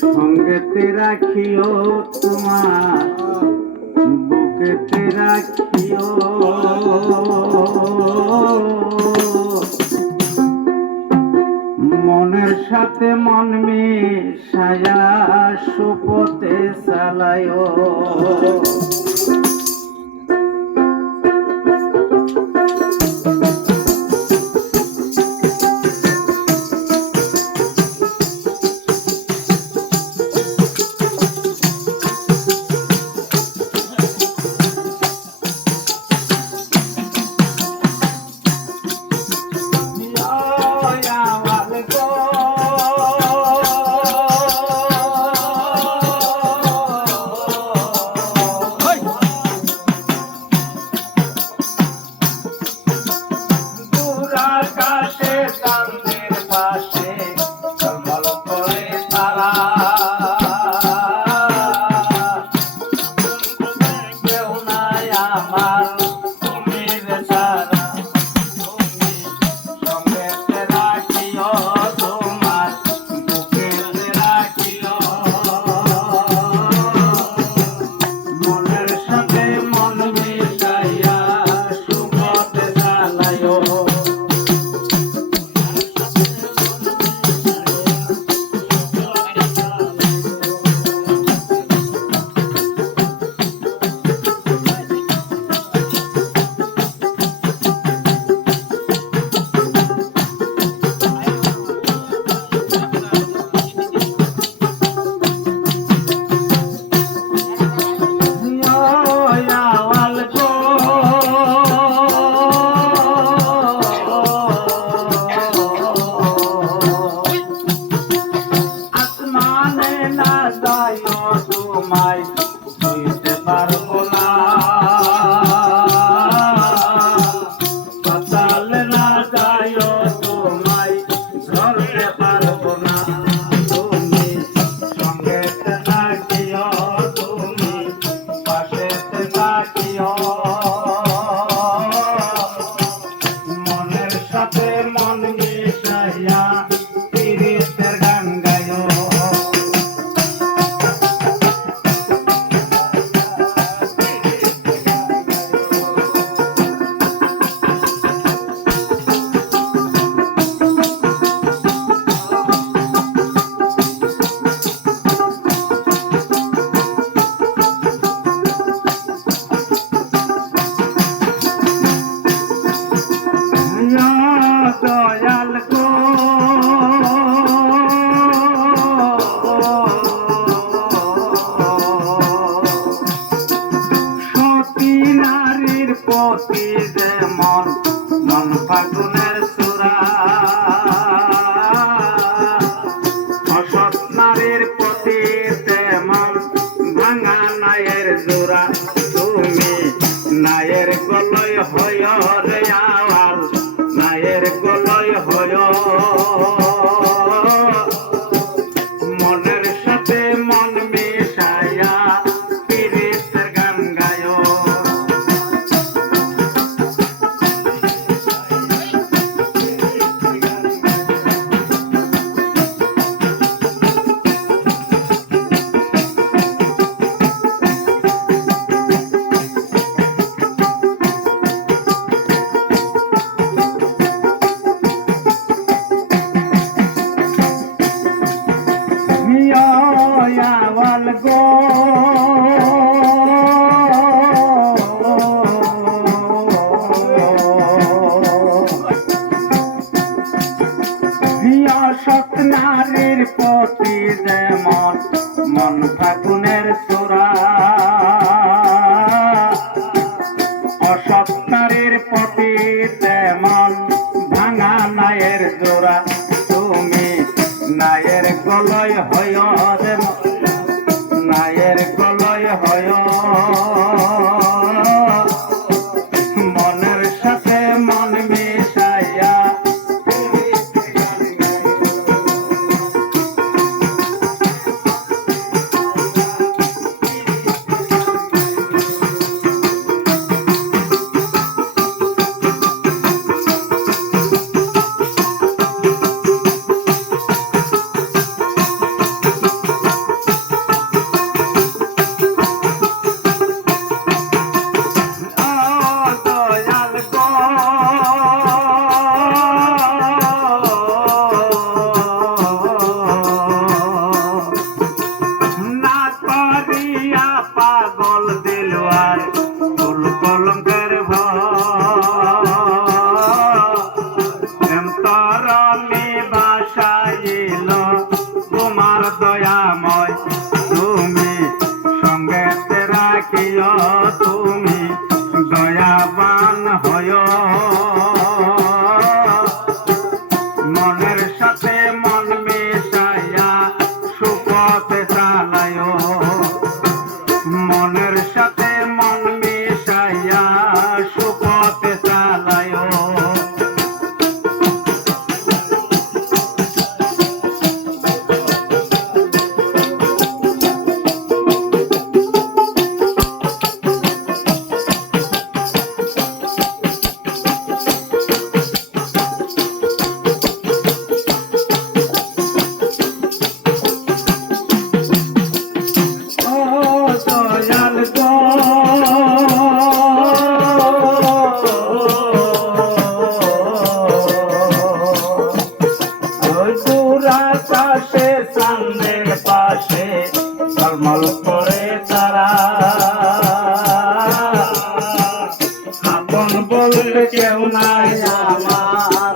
সঙ্গেতে রাখিও তোমার বুকেতে রাখিও মনের সাথে মন মিশায়া সুপথে চালায়ো তোমায় হইতে পারবো না পাতালে না যাইও তোমায় ধরতে পারবো না তুমি সঙ্গেতে থাকিও তুমি পাশেতে থাকিও মনের সাথে মন মিশাইয়া পীড়িতের গান গাইও দয়াল গো সতী নারীর প্রতি যেমন মন ফাগুনের সুরা অসৎ নারীর প্রতি তেমন ভাঙা নায়ের জোড়া তুমি নায়ের গলয় হয় রে আওয়াল নায়ের গলয় হয় মনের সাথে মন মিশাইয়া পীড়িতের গান গায় আওয়াল গো অসৎ নারীর প্রতি যেমন মন ফাগুনের সুরা অসৎ নারীর প্রতি তেমন ভাঙা নায়ের জোড়া তুমি নায়ের গলয় হয় রে নায়ের গলয় হয় মনের সাথে মন মিশাইয়া আকাশে চাঁদের পাশে ঝলমল করে তারা আপন বলতে কেউ নাই আমার